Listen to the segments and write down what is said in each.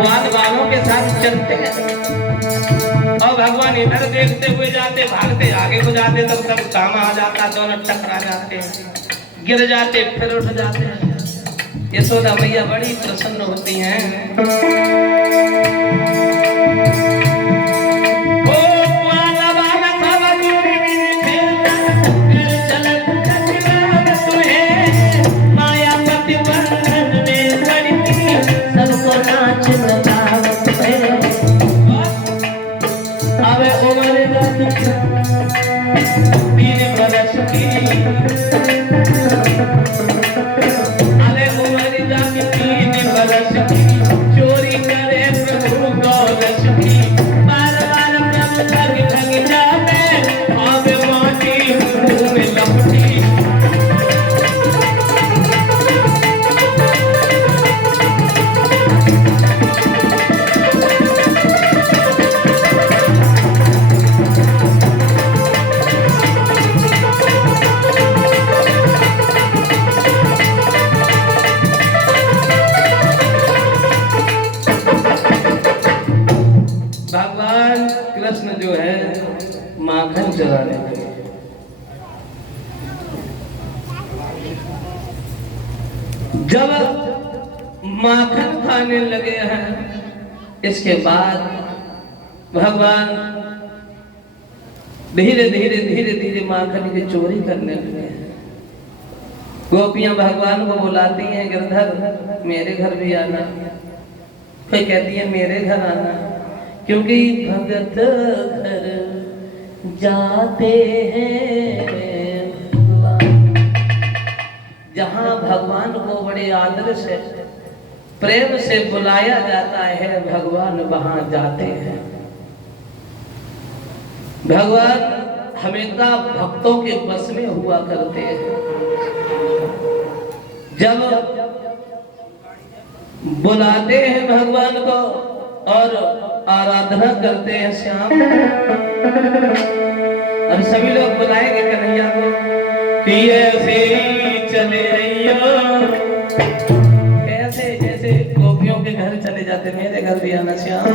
बाल बालों के साथ चलते हैं और भगवान इधर देखते हुए जाते, भागते आगे हो जाते, तब तब काम आ जाता, दोनों टकरा जाते हैं, गिर जाते, फिर उठ जाते हैं। यशोदा मैया बड़ी प्रसन्न होती हैं। माखन चलाने लगे। जब माखन खाने लगे हैं, इसके बाद भगवान धीरे धीरे धीरे धीरे माखन की चोरी करने लगे हैं। गोपियां भगवान को बुलाती हैं, गिरधर मेरे घर भी आना। कोई कहती है मेरे घर आना, क्योंकि भगत घर जाते हैं जहां भगवान को बड़े आदर से प्रेम से बुलाया जाता है, भगवान वहां जाते हैं। भगवान हमेशा भक्तों के बस में हुआ करते हैं। जब बुलाते हैं भगवान को और आराधना करते हैं श्याम, और सभी लोग बुलाएंगे कन्हैया को कि ऐसे ही चले अइयो, कैसे जैसे गोपियों के घर चले जाते, मेरे घर भी आना श्याम,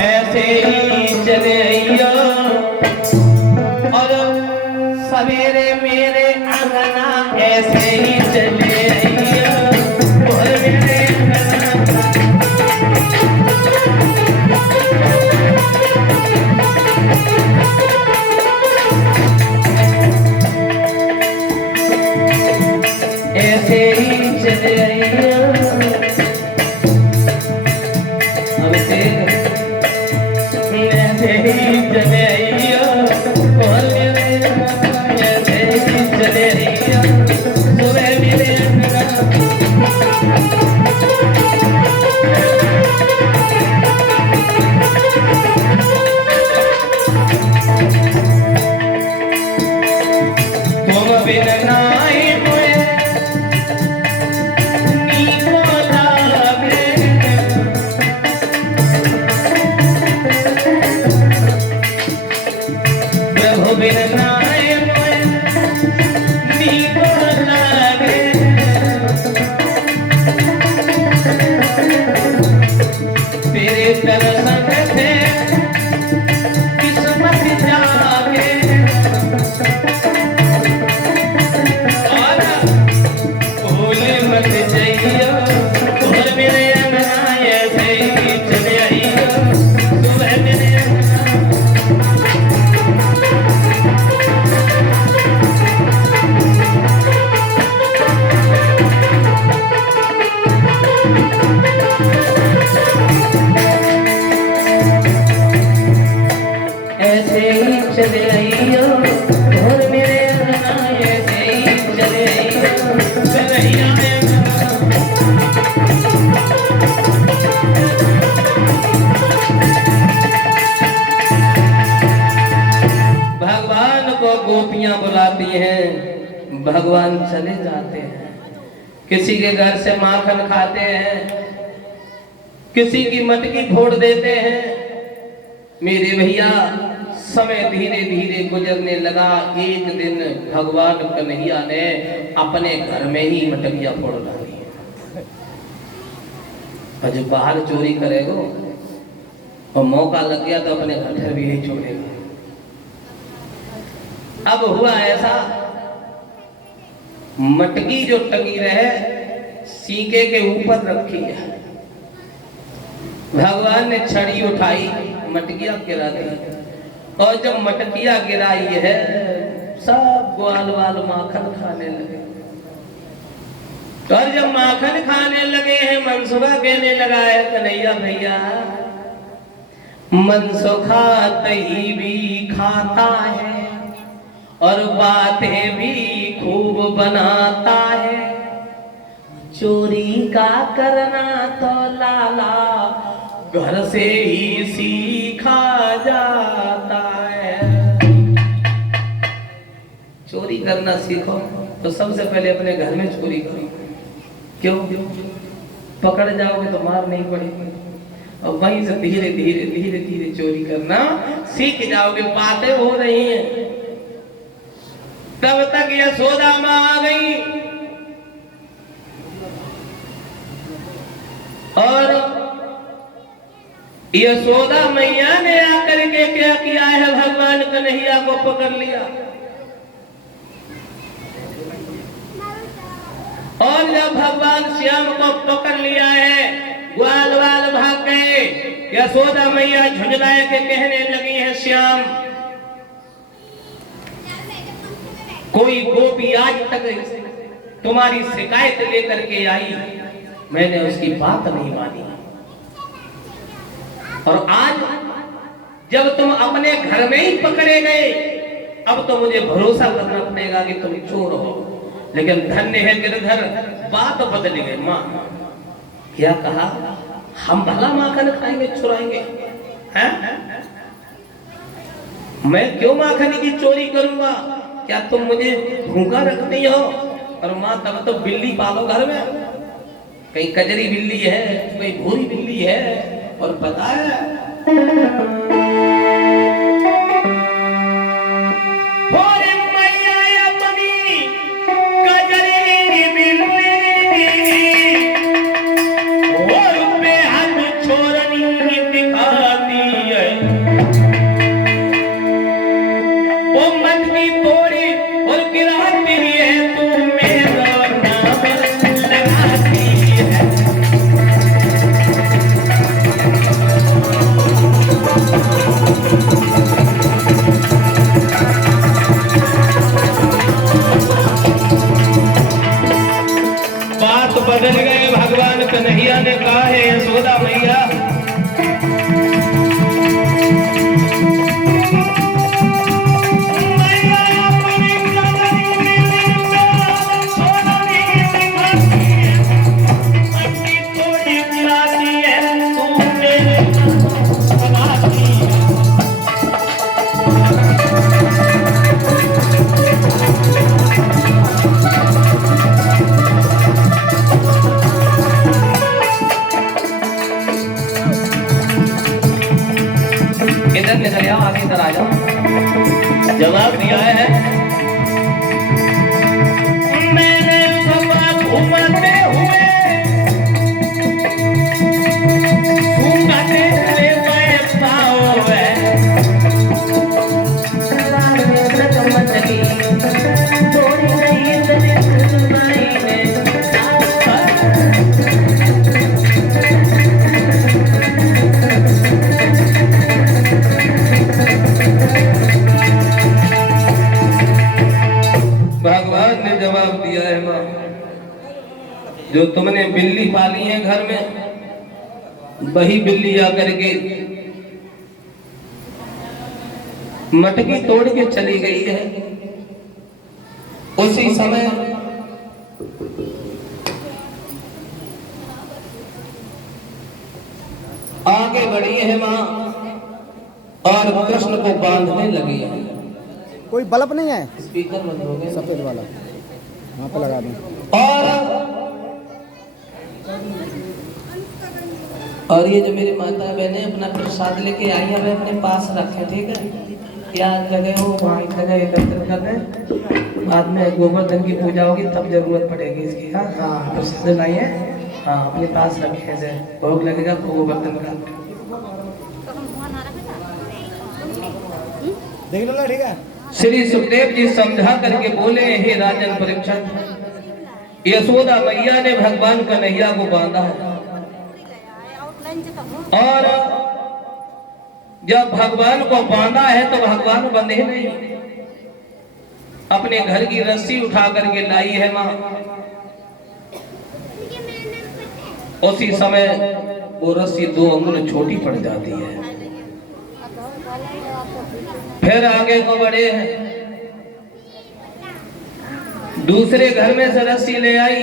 ऐसे ही चले अइयो, और सवेरे मेरे अंगना ऐसे ही चले अइयो, और मेरे ऐसे ही चले अइयो। अब ऐसे ही चले अइयो, और ऐसे ही चले अइयो, सुबह मेरे तुम बिन नाई चले अइयो, और मेरे ऐसे ही चले अइयो, भगवान को गोपियां बुलाती हैं, भगवान चले जाते हैं। किसी के घर से माखन खाते हैं, किसी की मटकी फोड़ देते हैं। मेरे भैया समय धीरे धीरे गुजरने लगा। एक दिन भगवान कन्हैया ने अपने घर में ही मटकियां फोड़ डाली। और जो बाहर चोरी करेगा और मौका लग गया तो अपने घर भी यही छोड़ेगा। अब हुआ ऐसा, मटकी जो टंगी रहे सीके के ऊपर रखी है, भगवान ने छड़ी उठाई, मटकिया गिरा दी, और जब मटकिया गिराई है सब ग्वाल वाल माखन खाने लगे। और जब माखन खाने लगे हैं, मनसुखा कहने लगा है कन्हैया भैया, मनसुखा दही भी खाता है और बातें भी खूब बनाता है, चोरी का करना तो लाला घर से ही सीखा जाता है। चोरी करना सीखो तो सबसे पहले अपने घर में चोरी करो। क्यों? पकड़ जाओगे तो मार नहीं पड़ेगी, और वहीं से धीरे धीरे धीरे धीरे चोरी करना सीख जाओगे। बातें हो रही हैं, तब तक यशोदा माँ आ गई और यशोदा मैया ने आकर के क्या किया है, भगवान कन्हैया को पकड़ लिया। और जब भगवान श्याम को पकड़ लिया है, ग्वाल वाल भाग गए। यशोदा मैया झुंझलाए के कहने लगी है, श्याम कोई गोपी आज तक तुम्हारी शिकायत लेकर के आई, मैंने उसकी बात नहीं मानी, और आज जब तुम अपने घर में ही पकड़े गए, अब तो मुझे भरोसा करना पड़ेगा कि तुम चोर हो। लेकिन धन्य है गिरधर, बात बदल गई। माँ क्या कहा, हम भला माखन खाएंगे चुराएंगे हैं? मैं क्यों माखन की चोरी करूंगा? क्या तुम मुझे भूखा रखती हो? और माँ तब तो बिल्ली पालो घर में, कहीं कजरी बिल्ली है, कहीं भूरी बिल्ली है, और पता है बदल गए। भगवान कन्हैया ने कहा है, यशोदा मैया जवाब दिया है, मैंने सब घूमते हुए घूमते हुए मैं पाओ है थोड़ी भगवान ने जवाब दिया है, माँ जो तुमने बिल्ली पाली है घर में, वही बिल्ली आकर के मटकी तोड़ के चली गई है। उसी समय आगे बढ़ी है माँ और कृष्ण को बांधने लगी है। कोई बल्ब नहीं है, स्पीकर बंद हो गया, सफेद वाला वहाँ पे लगा दूं। और ये जो मेरी माता बहने अपना प्रसाद लेके आई है, अपने पास रखे, ठीक है? क्या जगह हो वहाँ जगह एकत्र कर दें, बाद में गोवर्धन की पूजा होगी तब जरूरत पड़ेगी इसकी। हाँ हाँ, प्रसाद लाइए। हाँ अपने पास रखे से भोग लगेगा तो वो बर्तन का देख लो ना, ठीक है। श्री सुखदेव जी समझा करके बोले, हे राजन परीक्षित, यशोदा मैया ने भगवान कन्हैया को बांधा है और जब भगवान को बांधा है तो भगवान बंधे नहीं, अपने घर की रस्सी उठा करके लाई है माँ। उसी समय वो रस्सी 2 अंगुल छोटी पड़ जाती है। फिर आगे को बढ़े हैं, दूसरे घर में से रस्सी ले आई,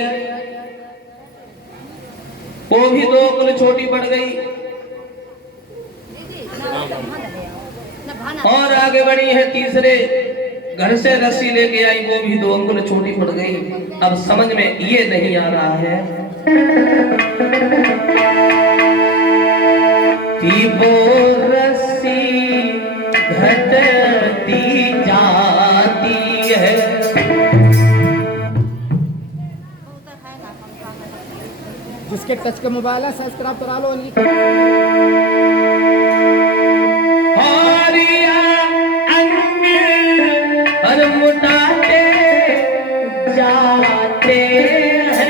वो भी 2 अंगुल छोटी पड़ गई। और आगे बढ़ी है, तीसरे घर से रस्सी लेके आई, वो भी 2 अंगुल छोटी पड़ गई। अब समझ में ये नहीं आ रहा है कि वो रस्सी घटती जाती है। जिसके टच का मोबाइल है सब्सक्राइब करा लो। मुटाते जाते हैं।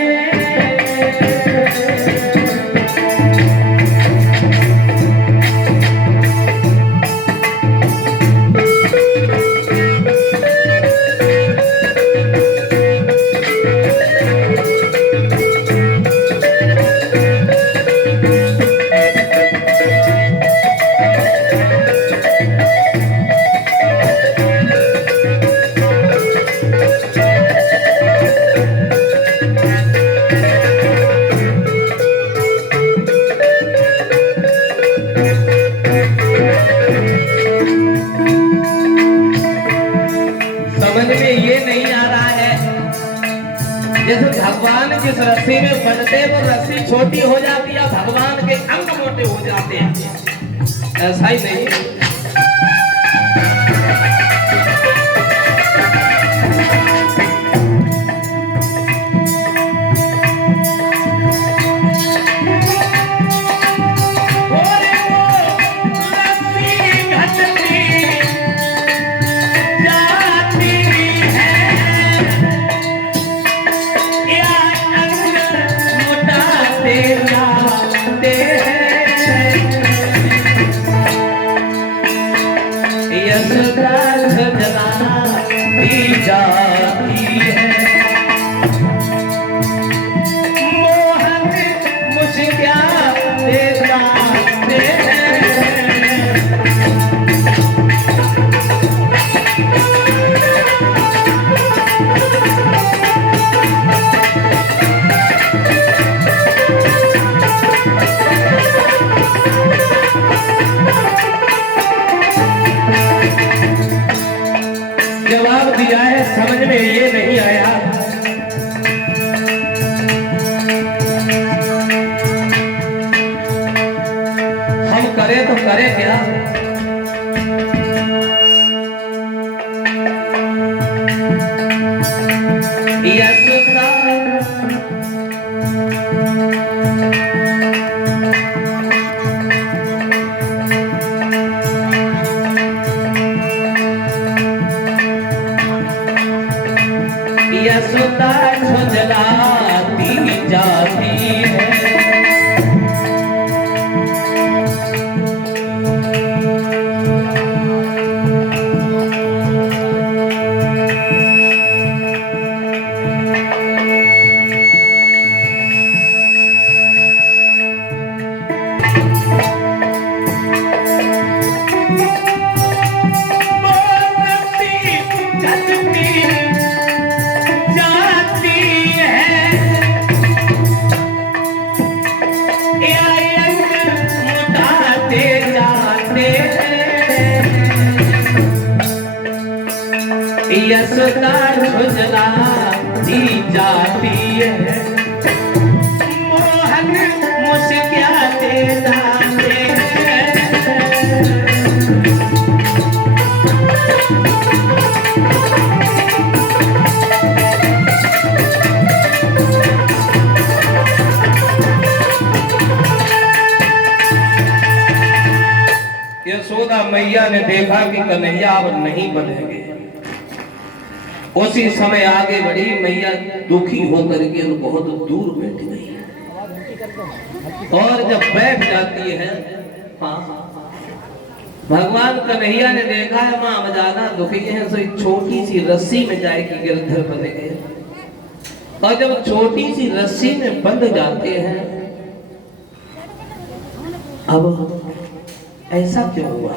भगवान जिस रस्सी में बंधते वो रस्सी छोटी हो जाती है, भगवान के अंग मोटे हो जाते हैं, ऐसा ही नहीं। जवाब दिया है, समझ में ये नहीं आया। हम करें तो करें क्या? यशोदा झुंझलाती जाती है। यशोदा झुंझलाती जाती है, मोहन मुस्कुराते जाते हैं। यशोदा मैया ने देखा कि कन्हैया अब नहीं बनेंगे, उसी समय आगे बढ़ी मैया, दुखी होकर के बहुत दूर बैठ गई। और जब बैठ जाती है, भगवान कन्हैया ने देखा है मां अब ज्यादा दुखी है, तो एक छोटी सी रस्सी में जाएगी, गिरधर बंधे गए। और जब छोटी सी रस्सी में बंध जाते हैं, अब ऐसा क्यों हुआ?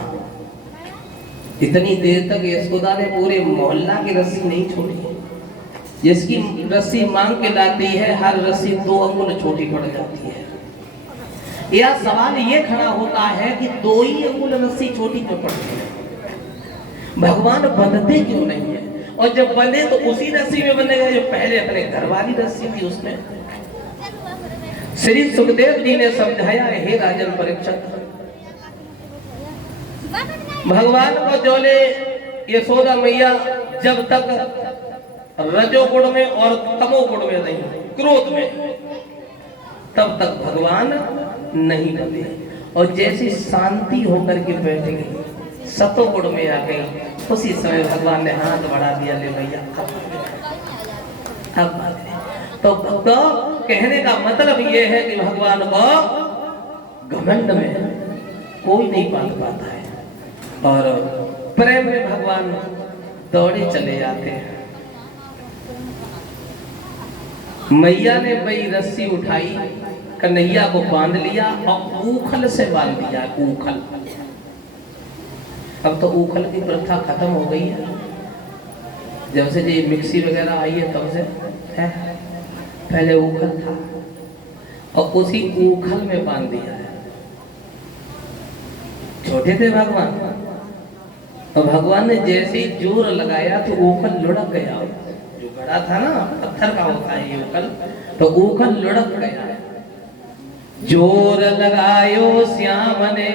इतनी देर तक यशोदा ने पूरे मोहल्ला की रस्सी नहीं छोड़ी, जिसकी रस्सी मांग के लाती है हर रस्सी 2 अंगुल छोटी पड़ जाती है। यह सवाल ये खड़ा होता है कि 2 ही अंगुल रस्सी छोटी क्यों पड़ती है? भगवान बंधते क्यों नहीं है? और जब बंधे तो उसी रस्सी में बंधेगा जो पहले अपने घर वाली रस्सी थी उसमें। श्री सुखदेव जी ने समझाया, हे राजन परीक्षित, भगवान को जोले यशोदा मैया जब तक रजोगुण में और तमोगुण में नहीं, क्रोध में, तब तक भगवान नहीं बने। और जैसी शांति होकर के बैठ गई, सतोगुण में आ गई, उसी समय भगवान ने हाथ बढ़ा दिया, ले भैया अब तो कहने का मतलब ये है कि भगवान को घमंड में कोई नहीं पाल पाता है, और प्रेम में भगवान दौड़े चले जाते हैं। मैया ने वही रस्सी उठाई, कन्हैया को बांध लिया और ऊखल से बांध दिया। ऊखल, अब तो ऊखल की प्रथा खत्म हो गई है, जब से ये मिक्सी वगैरह आई है तब से है। पहले ऊखल था और उसी ऊखल में बांध दिया है। छोटे थे भगवान, तो भगवान ने जैसे ही जोर लगाया तो ऊखल लुढ़क गया। जो गड़ा था ना, पत्थर का होता है ये ऊखल, तो ऊखल लुढ़क गया। जोर लगायो श्याम ने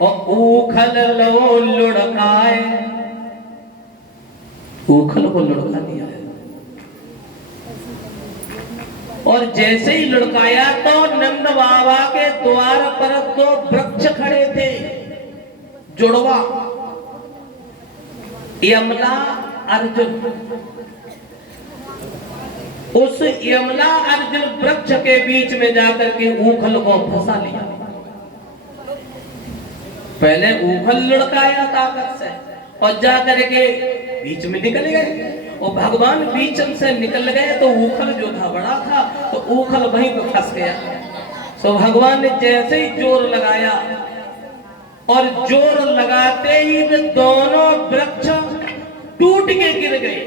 और ऊखल लो लुढ़काए, ऊखल को लुढ़का दिया है। और जैसे ही लुढ़काया तो नंद बाबा के द्वार पर 2 वृक्ष खड़े थे, जुड़वा, यमला अर्जुन। उस यमला अर्जुन वृक्ष के बीच में जाकर के ऊखल को फंसा लिया। पहले ऊखल लुढ़काया ताकत से और जाकर के बीच में निकल गए, और भगवान बीच से निकल गए तो ऊखल जो था बड़ा था, तो ऊखल वहीं पर फंस गया। तो भगवान ने जैसे ही जोर लगाया, और जोर लगाते ही वे दोनों वृक्ष टूट के गिर गए।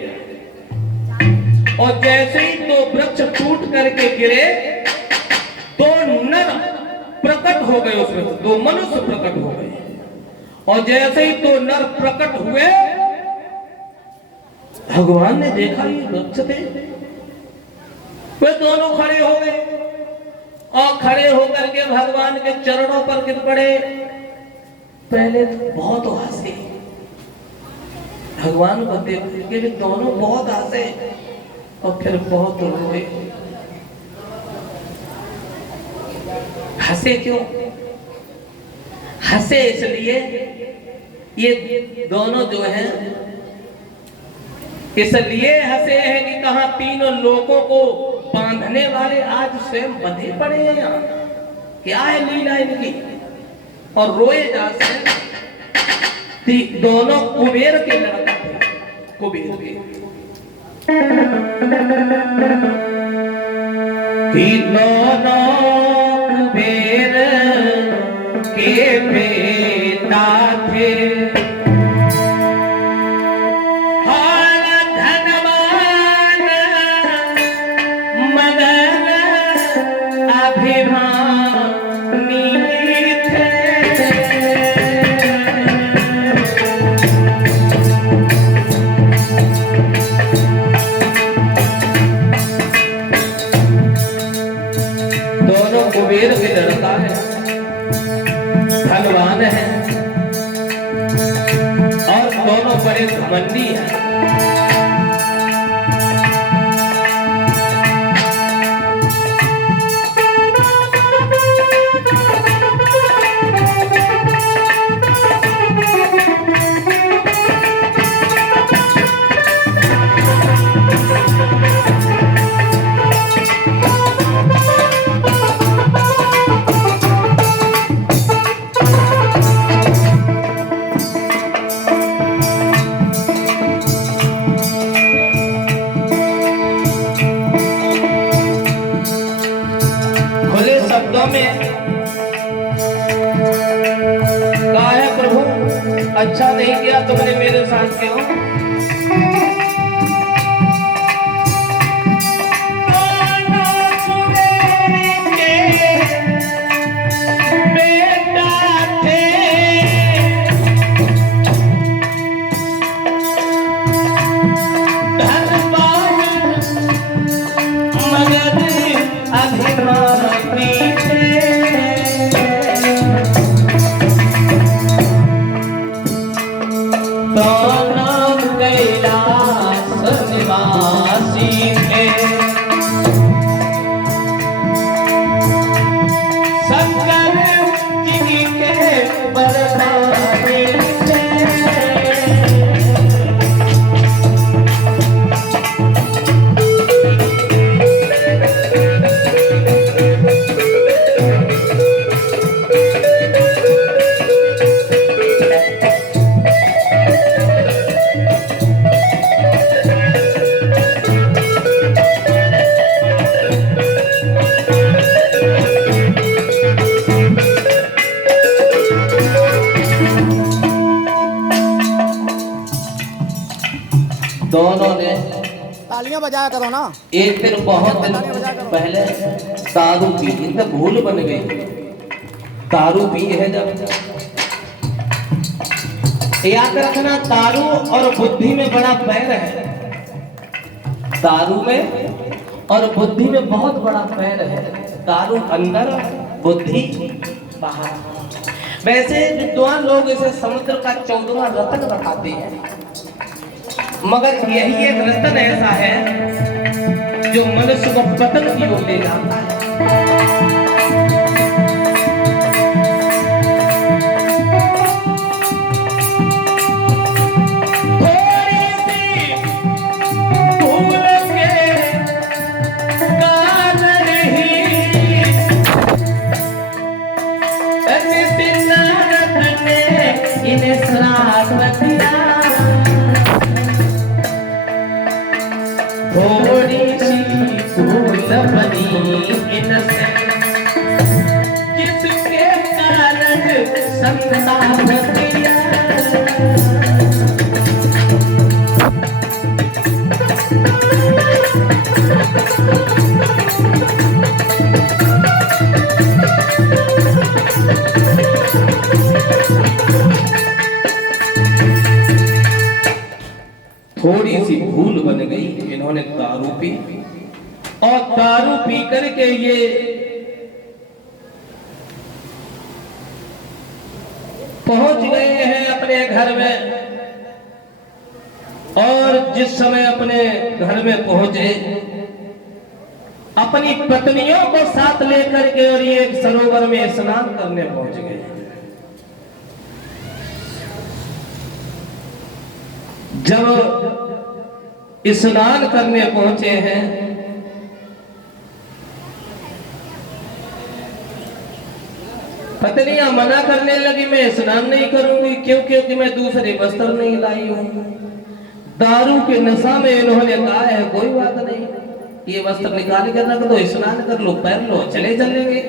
और जैसे ही 2 वृक्ष टूट करके गिरे, 2 नर प्रकट हो गए, उसमें 2 मनुष्य प्रकट हो गए। और जैसे ही 2 नर प्रकट हुए, भगवान ने देखा ये वृक्ष थे, वे दोनों खड़े हो गए और खड़े होकर के भगवान के चरणों पर गिर पड़े। पहले बहुत हंसे, भगवान को देख के वे दोनों बहुत हंसे और फिर बहुत रोए। हंसे क्यों? हंसे इसलिए, ये दोनों जो हैं इसलिए हंसे हैं कि कहा तीनों लोगों को बांधने वाले आज स्वयं बंधे पड़े हैं। यहाँ क्या है लीला इनकी? और रोए जाते हैं। दोनों कुबेर के लड़का थे, कुबेर के। दोनों कुबेर के बेटा थे, कुबेर के लड़का है, भगवान है, और दोनों बड़े घमंडी हैं। अच्छा नहीं किया तुमने मेरे साथ क्यों? दोनों ने तालियां बजाया करो ना। एक दिन बहुत दिन पहले दारू पी, इनका भूल बन गई। दारू पी है जब, याद रखना दारू और बुद्धि में बड़ा पैर है। दारू में और बुद्धि में बहुत बड़ा पैर है। दारू अंदर, बुद्धि बाहर। वैसे विद्वान लोग इसे समुद्र का 14वां रत्न बताते हैं, मगर यही एक रत्न ऐसा है जो मनुष्य को पतन की ओर ले जाता है। थोड़ी सी भूल बनी इनसे, जिसके कारण संताप किया। थोड़ी सी भूल बन गई, इन्होंने दारू पी और दारू पी करके ये पहुंच गए हैं अपने घर में। और जिस समय अपने घर में पहुंचे, अपनी पत्नियों को साथ लेकर के और ये एक सरोवर में स्नान करने पहुंच गए। जब स्नान करने पहुंचे हैं, पत्नियां मना करने लगी, मैं स्नान नहीं करूंगी। क्यों? क्योंकि मैं दूसरे वस्त्र नहीं लाई हूं। दारू के नशा में इन्होंने कहा है कोई बात नहीं, ये वस्त्र निकाल कर रख दो, स्नान कर लो, पहन लो, चले चलेंगे।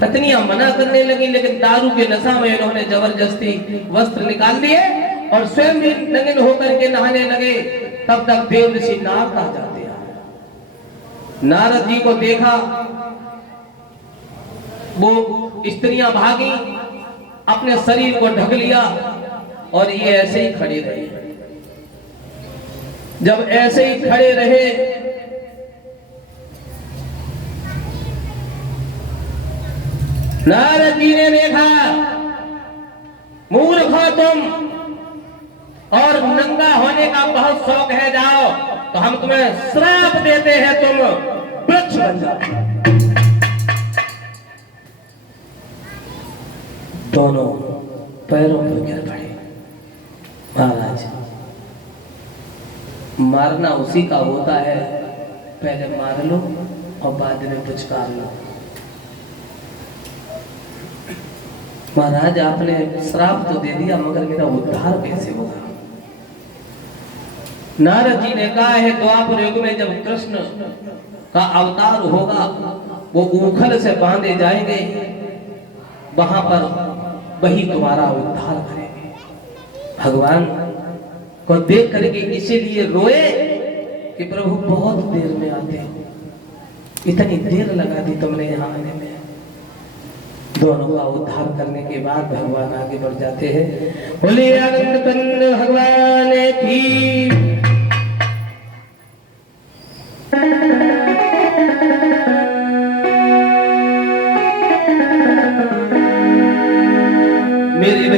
पत्नियां मना करने लगी, लेकिन दारू के नशा में इन्होंने जबरदस्ती वस्त्र निकाल दिए और स्वयं भी नग्न होकर के नहाने लगे। तब तक देव ऋषि नारद आ जाते हैं। नारद जी को देखा, वो स्त्रियां भागी, अपने शरीर को ढक लिया और ये ऐसे ही खड़े रहे। जब ऐसे ही खड़े रहे, नारद जी ने देखा, मूर्ख हो तुम और नंगा होने का बहुत शौक है, जाओ तो हम तुम्हें श्राप देते हैं, तुम वृक्ष बन जाओ। दोनों पैरों पर गिर पड़े। महाराज, मारना उसी का होता है, पहले मार लो और बाद में पुचकार लो। महाराज, आपने श्राप तो दे दिया, मगर मेरा उद्धार कैसे होगा? नारद जी ने कहा है, द्वापर युग में जब कृष्ण का अवतार होगा, वो ऊखल से बांधे जाएंगे, वहां पर वही तुम्हारा उद्धार करेंगे। भगवान को देख करके इसीलिए रोए कि प्रभु बहुत देर में आते हो, इतनी देर लगा दी तुमने यहाँ आने में। दोनों का उद्धार करने के बाद भगवान आगे बढ़ जाते हैं। बोले आनंद कंद भगवान की। मेरे